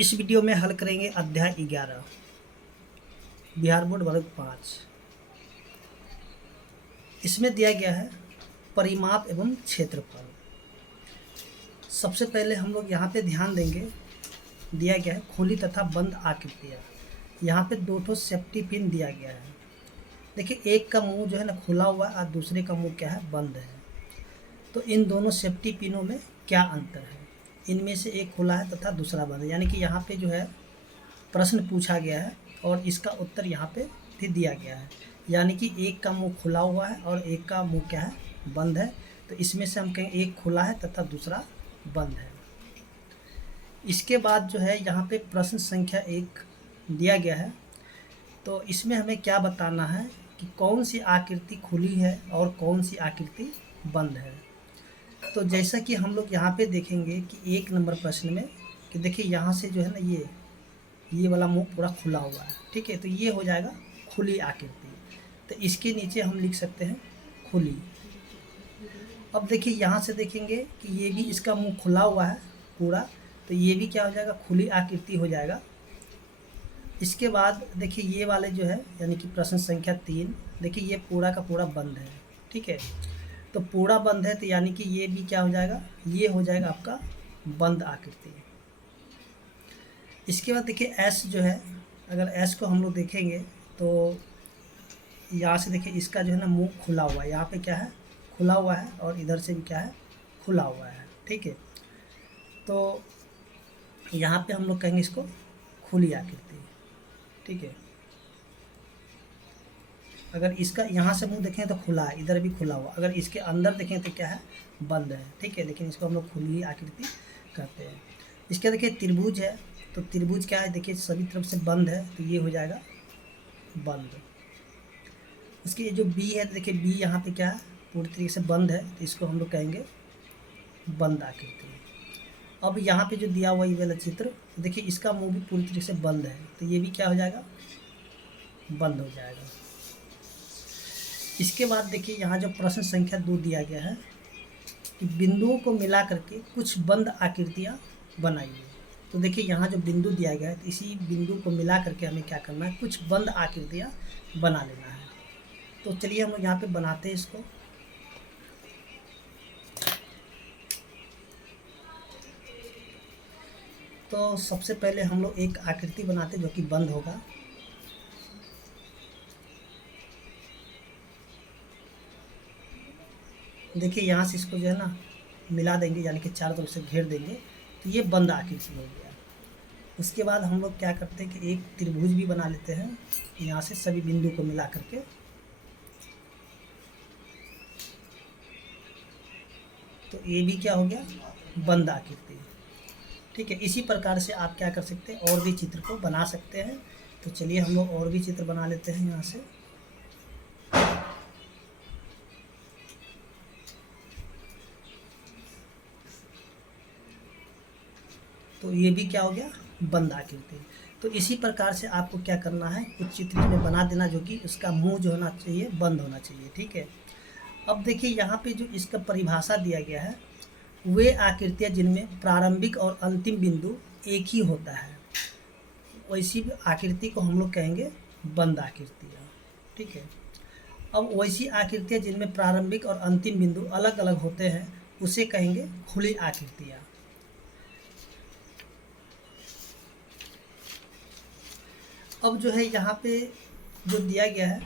इस वीडियो में हल करेंगे अध्याय 11 बिहार बोर्ड वर्ग 5। इसमें दिया गया है परिमाप एवं क्षेत्रफल। सबसे पहले हम लोग यहाँ पे ध्यान देंगे, दिया गया है खुली तथा बंद आकृतियाँ। यहाँ पे दो ठो सेफ्टी पिन दिया गया है। देखिए एक का मुंह जो है ना खुला हुआ है और दूसरे का मुंह क्या है, बंद है। तो इन दोनों सेफ्टी पिनों में क्या अंतर है? इनमें से एक खुला है तथा दूसरा बंद है, यानी कि यहाँ पे जो है प्रश्न पूछा गया है और इसका उत्तर यहाँ पे फिर दिया गया है। यानी कि एक का मुंह खुला हुआ है और एक का मुंह क्या है, बंद है। तो इसमें से हम कहें एक खुला है तथा दूसरा बंद है। इसके बाद जो है यहाँ पे प्रश्न संख्या 1 दिया गया है। तो इसमें हमें क्या बताना है कि कौन सी आकृति खुली है और कौन सी आकृति बंद है। तो जैसा कि हम लोग यहाँ पे देखेंगे कि 1 नंबर प्रश्न में कि देखिए यहाँ से जो है ना ये वाला मुंह पूरा खुला हुआ है, ठीक है। तो ये हो जाएगा खुली आकृति। तो इसके नीचे हम लिख सकते हैं खुली। अब देखिए यहाँ से देखेंगे कि ये भी इसका मुंह खुला हुआ है पूरा, तो ये भी क्या हो जाएगा, खुली आकृति हो जाएगा। इसके बाद देखिए ये वाले जो है यानी कि प्रश्न संख्या 3, देखिए ये पूरा का पूरा बंद है, ठीक है। तो पूरा बंद है तो यानी कि ये भी क्या हो जाएगा, ये हो जाएगा आपका बंद आकृति। इसके बाद देखिए एस जो है, अगर एस को हम लोग देखेंगे तो यहाँ से देखिए इसका जो है ना मुंह खुला हुआ है, यहाँ पे क्या है, खुला हुआ है और इधर से भी क्या है, खुला हुआ है, ठीक है। तो यहाँ पे हम लोग कहेंगे इसको खुली आकृति, ठीक है। अगर इसका यहाँ से मुंह देखें तो खुला है, इधर भी खुला हुआ। अगर इसके अंदर देखें तो क्या है, बंद है, ठीक है। लेकिन इसको हम लोग खुली आकृति कहते हैं। इसके देखिए त्रिभुज है, तो त्रिभुज क्या है, देखिए सभी तरफ से बंद है, तो ये हो जाएगा बंद। इसकी जो बी है, देखिए बी यहाँ पे क्या है, पूरी तरीके से बंद है, तो इसको हम लोग कहेंगे बंद आकृति। अब यहाँ पे जो दिया हुआ ये वाला चित्र, तो देखिए इसका मुंह भी पूरी तरीके से बंद है, तो ये भी क्या हो जाएगा, बंद हो जाएगा। इसके बाद देखिए यहाँ जो प्रश्न संख्या 2 दिया गया है कि बिंदुओं को मिला करके कुछ बंद आकृतियाँ बनाइए। तो देखिए यहाँ जो बिंदु दिया गया है, तो इसी बिंदु को मिला करके हमें क्या करना है, कुछ बंद आकृतियाँ बना लेना है। तो चलिए हम लोग यहाँ पे बनाते हैं इसको। तो सबसे पहले हम लोग एक आकृति बनाते हैं जो कि बंद होगा। देखिए यहाँ से इसको जो है ना मिला देंगे, यानी कि चारों तरफ से घेर देंगे, तो ये बंद आकृति हो गया। उसके बाद हम लोग क्या करते हैं कि एक त्रिभुज भी बना लेते हैं, यहाँ से सभी बिंदु को मिला करके। तो ये भी क्या हो गया, बंद आकृति, ठीक है। इसी प्रकार से आप क्या कर सकते हैं, और भी चित्र को बना सकते हैं। तो चलिए हम लोग और भी चित्र बना लेते हैं यहाँ से। तो ये भी क्या हो गया, बंद आकृति। तो इसी प्रकार से आपको क्या करना है, कुछ चित्र में बना देना जो कि उसका मुंह जो होना चाहिए बंद होना चाहिए, ठीक है। अब देखिए यहाँ पे जो इसका परिभाषा दिया गया है, वे आकृतियाँ जिनमें प्रारंभिक और अंतिम बिंदु एक ही होता है, वैसी आकृति को हम लोग कहेंगे बंद आकृतियाँ, ठीक है। अब वैसी आकृतियाँ जिनमें प्रारंभिक और अंतिम बिंदु अलग अलग होते हैं, उसे कहेंगे खुली आकृतियाँ। अब जो है यहाँ पे जो दिया गया है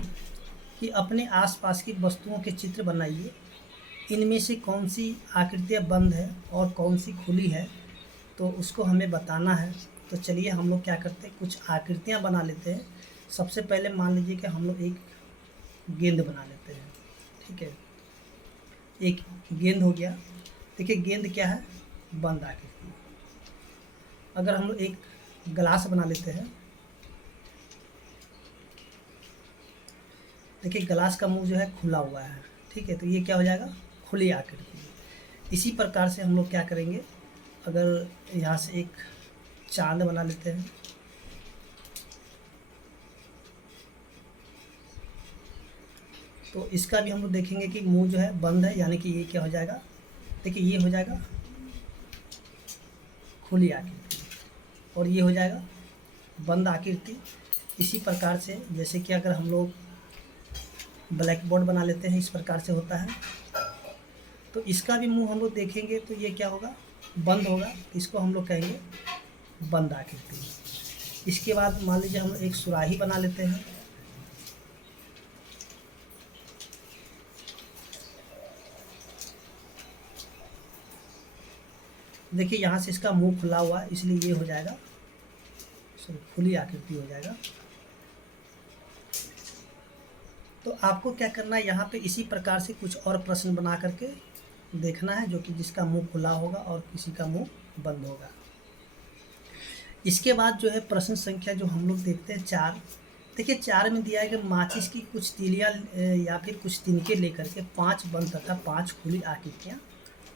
कि अपने आसपास की वस्तुओं के चित्र बनाइए, इनमें से कौन सी आकृतियाँ बंद है और कौन सी खुली है, तो उसको हमें बताना है। तो चलिए हम लोग क्या करते हैं, कुछ आकृतियाँ बना लेते हैं। सबसे पहले मान लीजिए कि हम लोग एक गेंद बना लेते हैं, ठीक है। एक गेंद हो गया। देखिए गेंद क्या है, बंद आकृति। अगर हम लोग एक गिलास बना लेते हैं, देखिए गिलास का मुंह जो है खुला हुआ है, ठीक है। तो ये क्या हो जाएगा, खुली आकृति। इसी प्रकार से हम लोग क्या करेंगे, अगर यहाँ से एक चांद बना लेते हैं, तो इसका भी हम लोग देखेंगे कि मुंह जो है बंद है, यानी कि ये क्या हो जाएगा, देखिए ये हो जाएगा खुली आकृति। और ये हो जाएगा बंद आकृति। इसी प्रकार से जैसे कि अगर हम लोग ब्लैक बोर्ड बना लेते हैं, इस प्रकार से होता है, तो इसका भी मुंह हम लोग देखेंगे तो ये क्या होगा, बंद होगा। इसको हम लोग कहेंगे बंद आकृति। इसके बाद मान लीजिए हम एक सुराही बना लेते हैं। देखिए यहाँ से इसका मुंह खुला हुआ है, इसलिए ये हो जाएगा, खुली आकृति हो जाएगा। तो आपको क्या करना है, यहाँ पे इसी प्रकार से कुछ और प्रश्न बना करके देखना है, जो कि जिसका मुंह खुला होगा और किसी का मुंह बंद होगा। इसके बाद जो है प्रश्न संख्या जो हम लोग देखते हैं 4। देखिए 4 में दिया है कि माचिस की कुछ तीलियाँ या फिर कुछ तिनके लेकर के 5 बंद तथा 5 खुली आकृतियाँ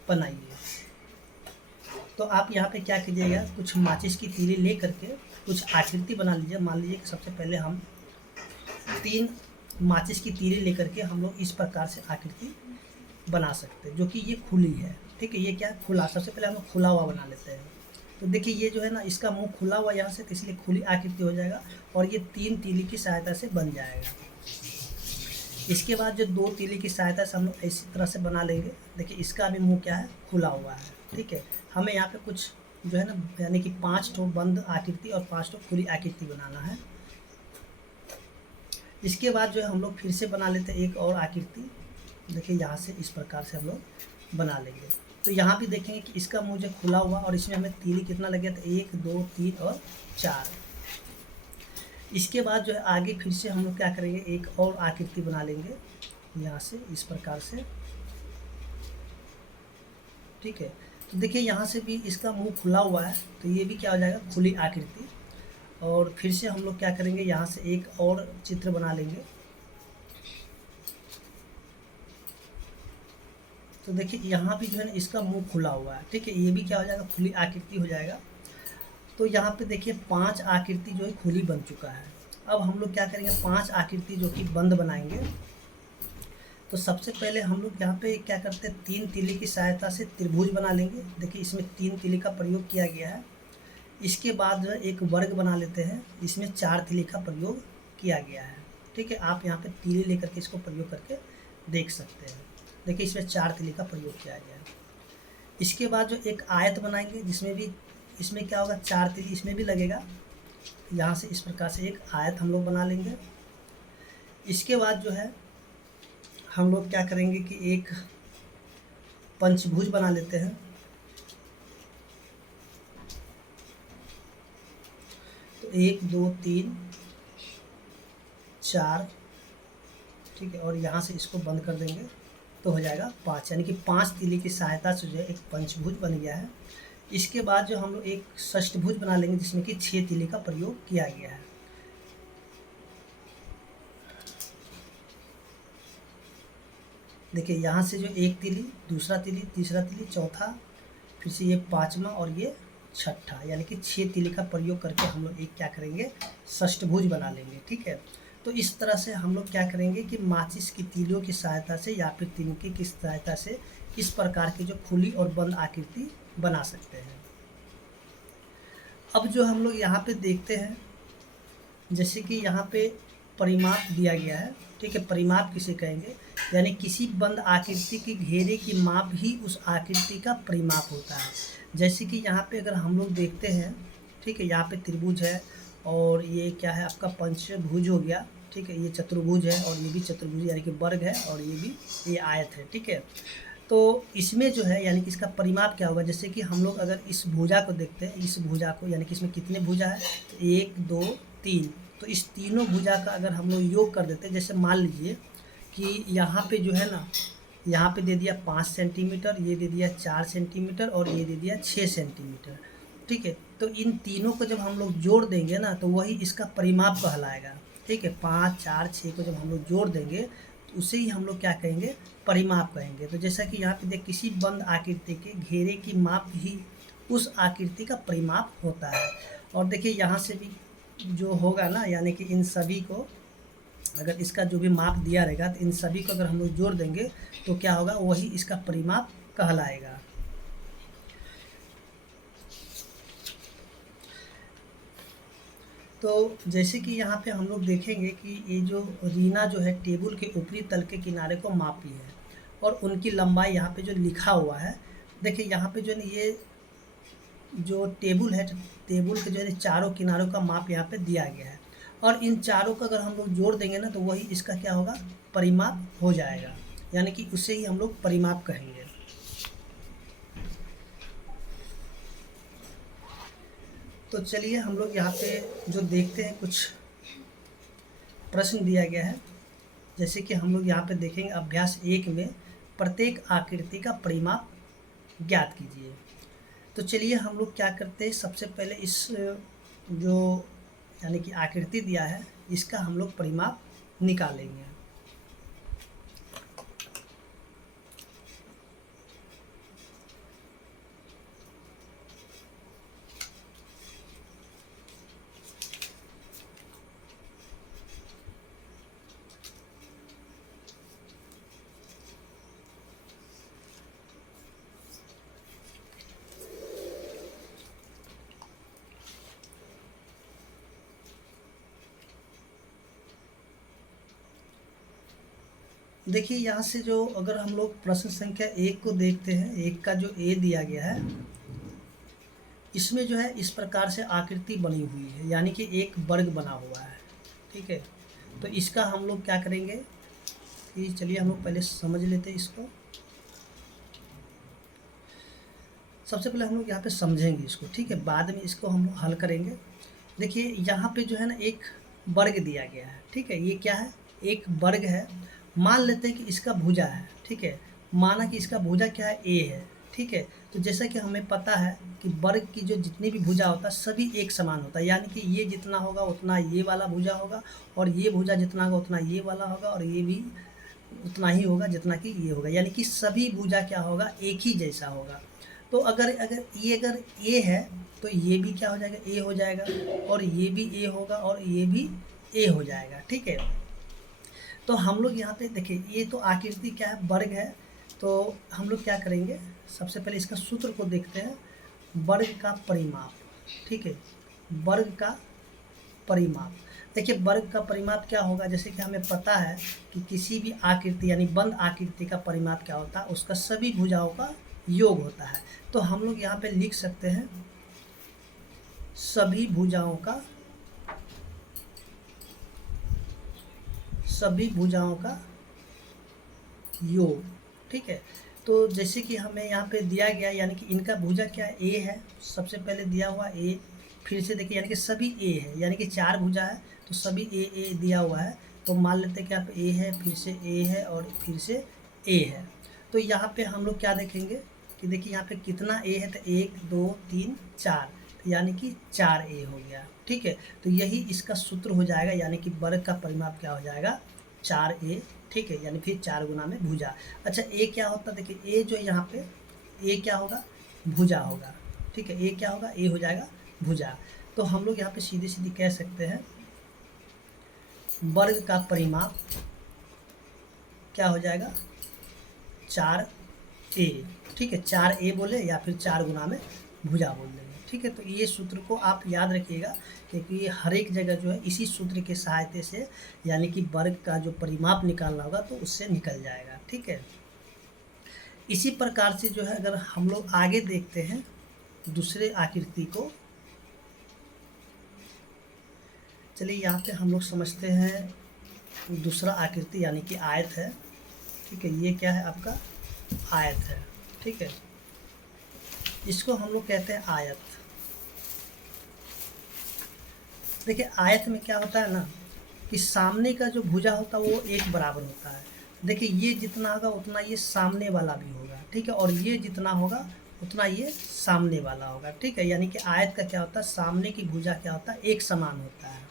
बनाइए। तो आप यहाँ पे क्या कीजिएगा, कुछ माचिस की तीली ले करके कुछ आकृति बना लीजिए। मान लीजिए कि सबसे पहले हम 3 माचिस की तीली लेकर के हम लोग इस प्रकार से आकृति बना सकते हैं, जो कि ये खुली है, ठीक है। ये क्या खुला, सबसे पहले हम लोग खुला हुआ बना लेते हैं। तो देखिए ये जो है ना, इसका मुंह खुला हुआ यहाँ से, तो इसलिए खुली आकृति हो जाएगा और ये 3 तीली की सहायता से बन जाएगा। इसके बाद जो 2 तीली की सहायता से हम लोग इसी तरह से बना लेंगे। देखिए इसका भी मुंह क्या है, खुला हुआ है, ठीक है। हमें यहाँ पे कुछ जो है ना, यानी कि 5 ठो बंद आकृति और 5 ठो खुली आकृति बनाना है। इसके बाद जो है हम लोग फिर से बना लेते हैं एक और आकृति। देखिए यहाँ से इस प्रकार से हम लोग बना लेंगे। तो यहाँ भी देखेंगे कि इसका मुंह जो खुला हुआ और इसमें हमें तीली कितना लगे, तो 1 2 3 और 4। इसके बाद जो है आगे फिर से हम लोग क्या करेंगे, एक और आकृति बना लेंगे यहाँ से इस प्रकार से, ठीक है। तो देखिए यहाँ से भी इसका मुंह खुला हुआ है, तो ये भी क्या हो जाएगा, खुली आकृति। और फिर से हम लोग क्या करेंगे, यहाँ से एक और चित्र बना लेंगे। तो देखिए यहाँ भी जो है ना, इसका मुंह खुला हुआ है, ठीक है। ये भी क्या हो जाएगा, खुली आकृति हो जाएगा। तो यहाँ पे देखिए 5 आकृति जो है खुली बन चुका है। अब हम लोग क्या करेंगे, 5 आकृति जो कि बंद बनाएंगे। तो सबसे पहले हम लोग यहाँ पे क्या करते हैं, 3 तीली की सहायता से त्रिभुज बना लेंगे। देखिए इसमें 3 तीली का प्रयोग किया गया है। इसके बाद जो है एक वर्ग बना लेते हैं, इसमें 4 तीली का प्रयोग किया गया है, ठीक है। आप यहाँ पे तीली लेकर के इसको प्रयोग करके देख सकते हैं। देखिए इसमें 4 तीली का प्रयोग किया गया है। इसके बाद जो एक आयत बनाएंगे, जिसमें भी इसमें क्या होगा, 4 तीली इसमें भी लगेगा। यहाँ से इस प्रकार से एक आयत हम लोग बना लेंगे। इसके बाद जो है हम लोग क्या करेंगे कि एक पंचभुज बना लेते हैं। तो 1 2 3 4, ठीक है। और यहाँ से इसको बंद कर देंगे तो हो जाएगा 5, यानी कि 5 तीली की सहायता से जो है एक पंचभुज बन गया है। इसके बाद जो हम लोग एक षष्ठभुज बना लेंगे, जिसमें कि 6 तीली का प्रयोग किया गया है। देखिए यहाँ से जो एक तीली, दूसरा तीली, तीसरा तीली, चौथा, फिर से ये 5वां और ये 6ठा, यानी कि 6 तीली का प्रयोग करके हम लोग एक क्या करेंगे, षष्ठभुज बना लेंगे, ठीक है। तो इस तरह से हम लोग क्या करेंगे कि माचिस की तीलियों की सहायता से या फिर तिनके की सहायता से इस प्रकार की जो खुली और बंद आकृति बना सकते हैं। अब जो हम लोग यहाँ पे देखते हैं, जैसे कि यहाँ पे परिमाप दिया गया है, ठीक है। परिमाप किसे कहेंगे, यानी किसी बंद आकृति की घेरे की माप ही उस आकृति का परिमाप होता है। जैसे कि यहाँ पे अगर हम लोग देखते हैं, ठीक है, यहाँ पे त्रिभुज है और ये क्या है आपका पंचभुज हो गया, ठीक है। ये चतुर्भुज है और ये भी चतुर्भुज, यानी कि वर्ग है, और ये भी ये आयत है, ठीक है। तो इसमें जो है यानी कि इसका परिमाप क्या होगा, जैसे कि हम लोग अगर इस भुजा को देखते हैं, इस भुजा को, यानी कि इसमें कितने भुजा है, तो 1 2 3, तो इस तीनों भुजा का अगर हम लोग योग कर देते हैं, जैसे मान लीजिए कि यहाँ पे जो है ना, यहाँ पे दे दिया 5 सेंटीमीटर, ये दे दिया 4 सेंटीमीटर और ये दे दिया 6 सेंटीमीटर, ठीक है। तो इन तीनों को जब हम लोग जोड़ देंगे ना, तो वही इसका परिमाप कहलाएगा, ठीक है। 5 4 6 को जब हम लोग जोड़ देंगे तो उसे ही हम लोग क्या कहेंगे, परिमाप कहेंगे। तो जैसा कि यहाँ पे देख, किसी बंद आकृति के घेरे की माप ही उस आकृति का परिमाप होता है। और देखिए यहाँ से भी जो होगा ना, यानी कि इन सभी को अगर इसका जो भी माप दिया रहेगा, तो इन सभी को अगर हम लोग जोड़ देंगे तो क्या होगा, वही इसका परिमाप कहलाएगा। तो जैसे कि यहाँ पे हम लोग देखेंगे कि ये जो रीना जो है टेबल के ऊपरी तल के किनारे को मापी है और उनकी लंबाई यहाँ पे जो लिखा हुआ है, देखिए यहाँ पे जो है ये जो टेबल है, टेबल के जो है चारों किनारों का माप यहाँ पे दिया गया है और इन चारों का अगर हम लोग जोड़ देंगे ना तो वही इसका क्या होगा, परिमाप हो जाएगा, यानी कि उसे ही हम लोग परिमाप कहेंगे। तो चलिए हम लोग यहाँ पे जो देखते हैं कुछ प्रश्न दिया गया है, जैसे कि हम लोग यहाँ पे देखेंगे अभ्यास 1 में प्रत्येक आकृति का परिमाप ज्ञात कीजिए। तो चलिए हम लोग क्या करते हैं, सबसे पहले इस जो यानी कि आकृति दिया है इसका हम लोग परिमाप निकालेंगे। देखिए यहाँ से जो अगर हम लोग प्रश्न संख्या 1 को देखते हैं, 1 का जो ए दिया गया है इसमें जो है इस प्रकार से आकृति बनी हुई है, यानी कि एक वर्ग बना हुआ है, ठीक है। तो इसका हम लोग क्या करेंगे कि चलिए हम लोग पहले समझ लेते हैं इसको। सबसे पहले हम लोग यहाँ पे समझेंगे इसको, ठीक है, बाद में इसको हम हल करेंगे। देखिए यहाँ पे जो है ना एक वर्ग दिया गया है, ठीक है, ये क्या है, एक वर्ग है। मान लेते हैं कि इसका भुजा है, ठीक है, माना कि इसका भुजा क्या है, ए है, ठीक है। तो जैसा कि हमें पता है कि वर्ग की जो जितनी भी भुजा होता है सभी एक समान होता है, यानी कि ये जितना होगा उतना ये वाला भुजा होगा और ये भुजा जितना होगा उतना ये वाला होगा और ये भी उतना ही होगा जितना कि ये होगा, यानी कि सभी भुजा क्या होगा, एक ही जैसा होगा। तो अगर अगर ए है तो ये भी क्या हो जाएगा, ए हो जाएगा और ये भी ए होगा और ये भी ए हो जाएगा, ठीक है। तो हम लोग यहाँ पे देखिए ये तो आकृति क्या है, वर्ग है। तो हम लोग क्या करेंगे, सबसे पहले इसका सूत्र को देखते हैं, वर्ग का परिमाप, ठीक है, वर्ग का परिमाप। देखिए वर्ग का परिमाप क्या होगा, जैसे कि हमें पता है कि किसी भी आकृति यानी बंद आकृति का परिमाप क्या होता है, उसका सभी भुजाओं का योग होता है। तो हम लोग यहाँ पे लिख सकते हैं सभी भुजाओं का योग, ठीक है। तो जैसे कि हमें यहाँ पे दिया गया, यानी कि इनका भुजा क्या है, ए है, सबसे पहले दिया हुआ ए, फिर से देखिए यानी कि सभी ए है, यानी कि 4 भुजा है तो सभी ए दिया हुआ है। तो मान लेते हैं कि यहाँ पे ए है, फिर से ए है और फिर से ए है। तो यहाँ पे हम लोग क्या देखेंगे कि देखिए यहाँ पे कितना ए है, तो 1 2 3 4, तो यानी कि 4 ए हो गया, ठीक है। तो यही इसका सूत्र हो जाएगा, यानी कि वर्ग का परिमाप क्या हो जाएगा, 4 ए, ठीक है, यानी फिर 4 गुना में भुजा। अच्छा ए क्या होता है, देखिए ए जो यहाँ पे ए क्या होगा, भुजा होगा, ठीक है, ए क्या होगा, ए हो जाएगा भुजा। तो हम लोग यहाँ पे सीधे सीधे कह सकते हैं वर्ग का परिमाप क्या हो जाएगा, 4 ए, ठीक है, 4 ए बोले या फिर 4 गुना में भुजा बोल देंगे, ठीक है। तो ये सूत्र को आप याद रखिएगा क्योंकि हर एक जगह जो है इसी सूत्र के सहायता से यानी कि वर्ग का जो परिमाप निकालना होगा तो उससे निकल जाएगा, ठीक है। इसी प्रकार से जो है अगर हम लोग आगे देखते हैं दूसरे आकृति को, चलिए यहाँ पे हम लोग समझते हैं दूसरा आकृति यानी कि आयत है, ठीक है, ये क्या है आपका आयत है, ठीक है, इसको हम लोग कहते हैं आयत। देखिए आयत में क्या होता है ना कि सामने का जो भुजा होता है वो एक बराबर होता है। देखिए ये जितना होगा उतना ये सामने वाला भी होगा, ठीक है, और ये जितना होगा उतना ये सामने वाला होगा, ठीक है। यानी कि आयत का क्या होता है, सामने की भुजा क्या होता है, एक समान होता है।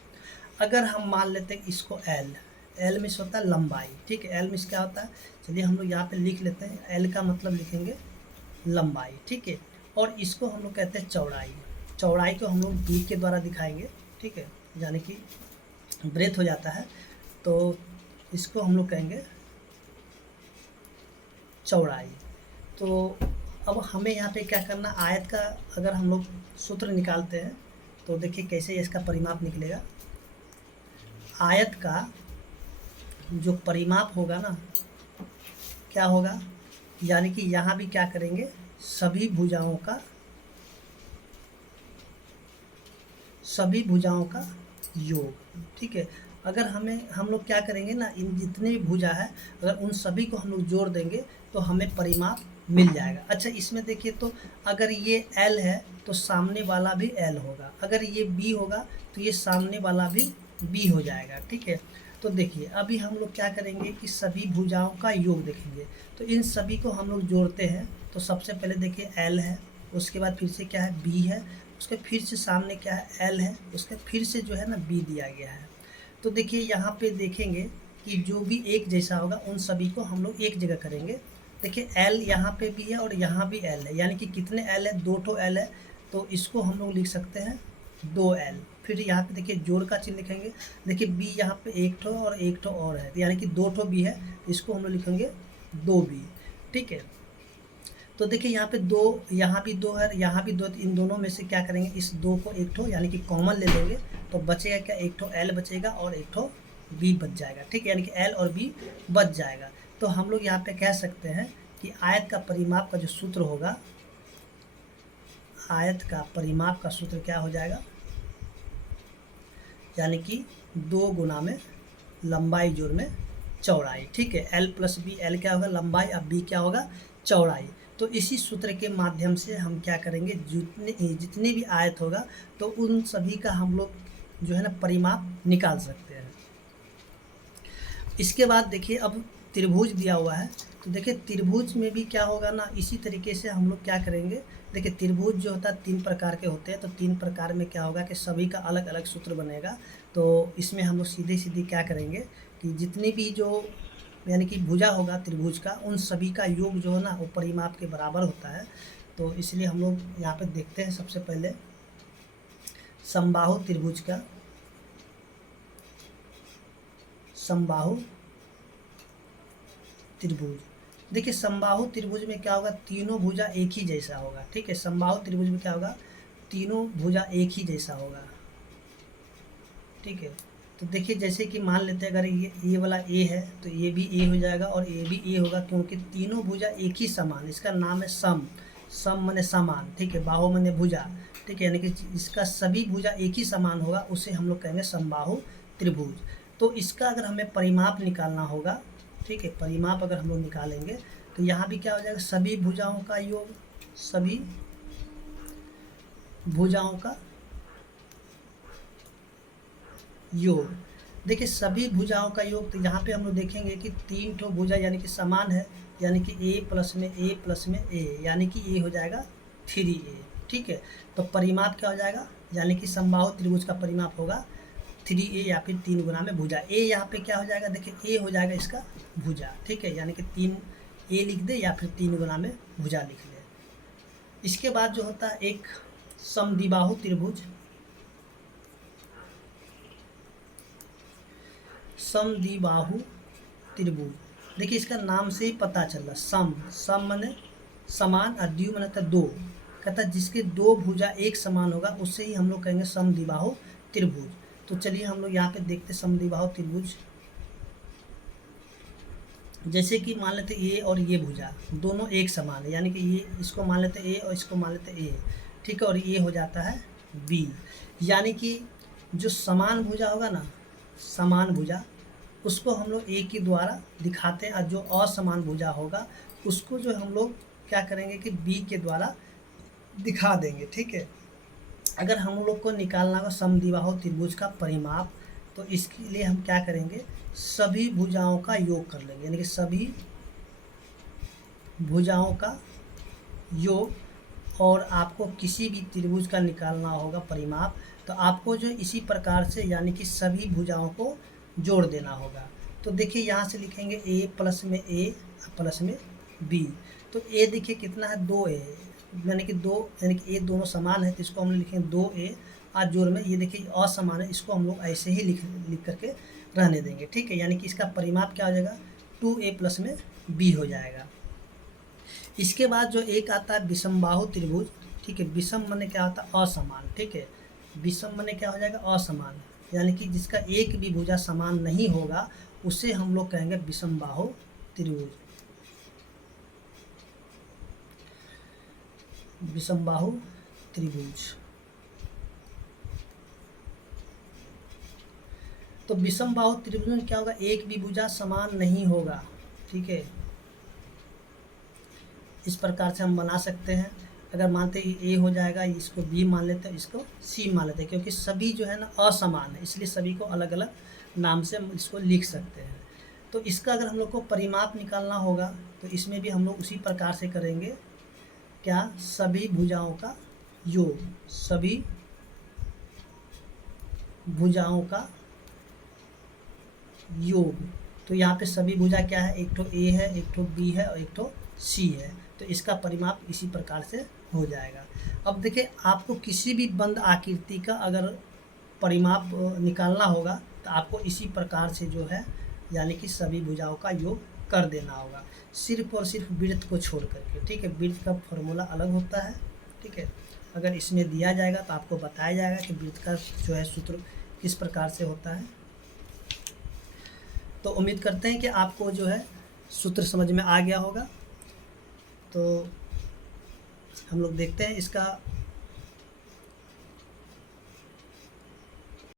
अगर हम मान लेते हैं इसको एल में होता है लंबाई, ठीक है, एल में क्या होता है, चलिए हम लोग यहाँ पे लिख लेते हैं, एल का मतलब लिखेंगे लंबाई, ठीक है, और इसको हम लोग कहते हैं चौड़ाई। चौड़ाई को हम लोग बी के द्वारा दिखाएंगे, ठीक है, यानी कि ब्रेथ हो जाता है, तो इसको हम लोग कहेंगे चौड़ाई। तो अब हमें यहाँ पे क्या करना, आयत का अगर हम लोग सूत्र निकालते हैं तो देखिए कैसे इसका परिमाप निकलेगा। आयत का जो परिमाप होगा ना क्या होगा, यानी कि यहाँ भी क्या करेंगे, सभी भुजाओं का योग, ठीक है। अगर हम लोग क्या करेंगे ना, इन जितने भी भुजा है अगर उन सभी को हम लोग जोड़ देंगे तो हमें परिमाप मिल जाएगा। अच्छा इसमें देखिए, तो अगर ये L है तो सामने वाला भी L होगा, अगर ये B होगा तो ये सामने वाला भी B हो जाएगा, ठीक है। तो देखिए अभी हम लोग क्या करेंगे कि सभी भुजाओं का योग देखेंगे। तो इन सभी को हम लोग जोड़ते हैं, तो सबसे पहले देखिए L है, उसके बाद फिर से क्या है B है, उसके फिर से सामने क्या है L है, उसके फिर से जो है ना B दिया गया है। तो देखिए यहाँ पे देखेंगे कि जो भी एक जैसा होगा उन सभी को हम लोग एक जगह करेंगे। देखिए L यहाँ पे भी है और यहाँ भी L है, यानी कि कितने L है, 2 ठो L है, तो इसको हम लोग लिख सकते हैं 2L। फिर यहाँ पे देखिए जोड़ का चिन्ह लिखेंगे, देखिए B यहाँ पे एक ठो और एक ठो और है, यानी कि 2 ठो B है, इसको हम लोग लिखेंगे 2B, ठीक है। तो देखिए यहाँ पे 2, यहाँ भी 2 है, यहाँ भी 2, इन दोनों में से क्या करेंगे, इस 2 को एक ठो यानी कि कॉमन ले लेंगे, तो बचेगा क्या, एक ठो L बचेगा और एक ठो B बच जाएगा, ठीक है, यानी कि L और B बच जाएगा। तो हम लोग यहाँ पे कह सकते हैं कि आयत का परिमाप का जो सूत्र होगा, आयत का परिमाप का सूत्र क्या हो जाएगा, यानी कि 2 गुना में लंबाई जोड़ में चौड़ाई, ठीक है। L प्लस B, L क्या होगा लंबाई, अब B क्या होगा चौड़ाई। तो इसी सूत्र के माध्यम से हम क्या करेंगे, जितने भी आयत होगा तो उन सभी का हम लोग जो है ना परिमाप निकाल सकते हैं। इसके बाद देखिए अब त्रिभुज दिया हुआ है, तो देखिए त्रिभुज में भी क्या होगा ना, इसी तरीके से हम लोग क्या करेंगे, देखिए त्रिभुज जो होता है 3 प्रकार के होते हैं, तो 3 प्रकार में क्या होगा कि सभी का अलग अलग सूत्र बनेगा। तो इसमें हम लोग सीधे क्या करेंगे कि जितनी भी जो यानी कि भुजा होगा त्रिभुज का, उन सभी का योग जो है ना वो परिमाप के बराबर होता है। तो इसलिए हम लोग यहाँ पे देखते हैं सबसे पहले समबाहु त्रिभुज का, समबाहु त्रिभुज। देखिए समबाहु त्रिभुज में क्या होगा, तीनों भुजा एक ही जैसा होगा, ठीक है। समबाहु त्रिभुज में क्या होगा, तीनों भुजा एक ही जैसा होगा, ठीक है। तो देखिए जैसे कि मान लेते हैं अगर ये वाला A है तो ये भी A हो जाएगा और ये भी A होगा, क्योंकि तीनों भुजा एक ही समान, इसका नाम है सम, सम माने समान, ठीक है, बाहु माने भुजा, ठीक है, यानी कि इसका सभी भुजा एक ही समान होगा, उसे हम लोग कहेंगे समबाहु त्रिभुज। तो इसका अगर हमें परिमाप निकालना होगा, ठीक है, परिमाप अगर हम लोग निकालेंगे तो यहाँ भी क्या हो जाएगा, सभी भुजाओं का योग, सभी भुजाओं का योग। देखिए सभी भुजाओं का योग, तो यहाँ पे हम लोग देखेंगे कि 3 ठो भुजा यानी कि समान है, यानी कि A प्लस में A प्लस में A, यानी कि A हो जाएगा 3A, ठीक है। तो परिमाप क्या हो जाएगा, यानी कि समबाहु त्रिभुज का परिमाप होगा 3A या फिर 3 गुना में भुजा। A यहाँ पे क्या हो जाएगा, देखिए A हो जाएगा इसका भुजा, ठीक है, यानी कि 3A लिख दे या फिर 3 गुना में भुजा लिख ले। इसके बाद जो होता है एक समद्विबाहु त्रिभुज, समद्विबाहु त्रिभुज। देखिए इसका नाम से ही पता चल रहा, सम माने समान और द्वि माने था 2, कहता जिसके 2 भुजा एक समान होगा उससे ही हम लोग कहेंगे समद्विबाहु त्रिभुज। तो चलिए हम लोग यहाँ पे देखते समद्विबाहु त्रिभुज। जैसे कि मान लेते ए और ये भुजा दोनों एक समान है, यानी कि ये इसको मान लेते ए और इसको मान लेते ए, ठीक है, और ये हो जाता है बी, यानी कि जो समान भुजा होगा ना, समान भुजा, उसको हम लोग ए के द्वारा दिखाते हैं, और जो असमान भुजा होगा उसको जो हम लोग क्या करेंगे कि बी के द्वारा दिखा देंगे, ठीक है। अगर हम लोग को निकालना होगा समद्विबाहु त्रिभुज का परिमाप, तो इसके लिए हम क्या करेंगे, सभी भुजाओं का योग कर लेंगे, यानी कि सभी भुजाओं का योग। और आपको किसी भी त्रिभुज का निकालना होगा परिमाप, तो आपको जो इसी प्रकार से यानी कि सभी भुजाओं को जोड़ देना होगा। तो देखिए यहाँ से लिखेंगे A प्लस में A प्लस में B, तो A देखिए कितना है 2A, यानी कि 2, यानी कि A दोनों समान है, तो इसको हम लिखेंगे 2A, और जोड़ में ये देखिए असमान है, इसको हम लोग ऐसे ही लिख करके रहने देंगे, ठीक है, यानी कि इसका परिमाप क्या हो जाएगा 2A प्लस में B हो जाएगा। इसके बाद जो एक आता है विषमबाहु त्रिभुज, ठीक है, विषम माने क्या होता है असमान, ठीक है, विषम माने क्या हो जाएगा, असमान, यानी कि जिसका एक भी भुजा समान नहीं होगा उसे हम लोग कहेंगे विषमबाहु त्रिभुज। विषमबाहु त्रिभुज। तो विषमबाहु त्रिभुज में क्या होगा, एक भी भुजा समान नहीं होगा, ठीक है। इस प्रकार से हम बना सकते हैं। अगर मानते हैं ए हो जाएगा, इसको बी मान लेते हैं, इसको सी मान लेते हैं, क्योंकि सभी जो है ना असमान है, इसलिए सभी को अलग अलग नाम से हम इसको लिख सकते हैं। तो इसका अगर हम लोग को परिमाप निकालना होगा तो इसमें भी हम लोग उसी प्रकार से करेंगे, क्या, सभी भुजाओं का योग, सभी भुजाओं का योग। तो यहाँ पे सभी भुजा क्या है, एक ठो ए है, एक ठो बी है और एक ठो सी है, तो इसका परिमाप इसी प्रकार से हो जाएगा। अब देखिए, आपको किसी भी बंद आकृति का अगर परिमाप निकालना होगा तो आपको इसी प्रकार से जो है, यानी कि सभी भुजाओं का योग कर देना होगा, सिर्फ और सिर्फ वृत्त को छोड़ करके, ठीक है। वृत्त का फॉर्मूला अलग होता है, ठीक है। अगर इसमें दिया जाएगा तो आपको बताया जाएगा कि वृत्त का जो है सूत्र किस प्रकार से होता है। तो उम्मीद करते हैं कि आपको जो है सूत्र समझ में आ गया होगा। तो हम लोग देखते हैं इसका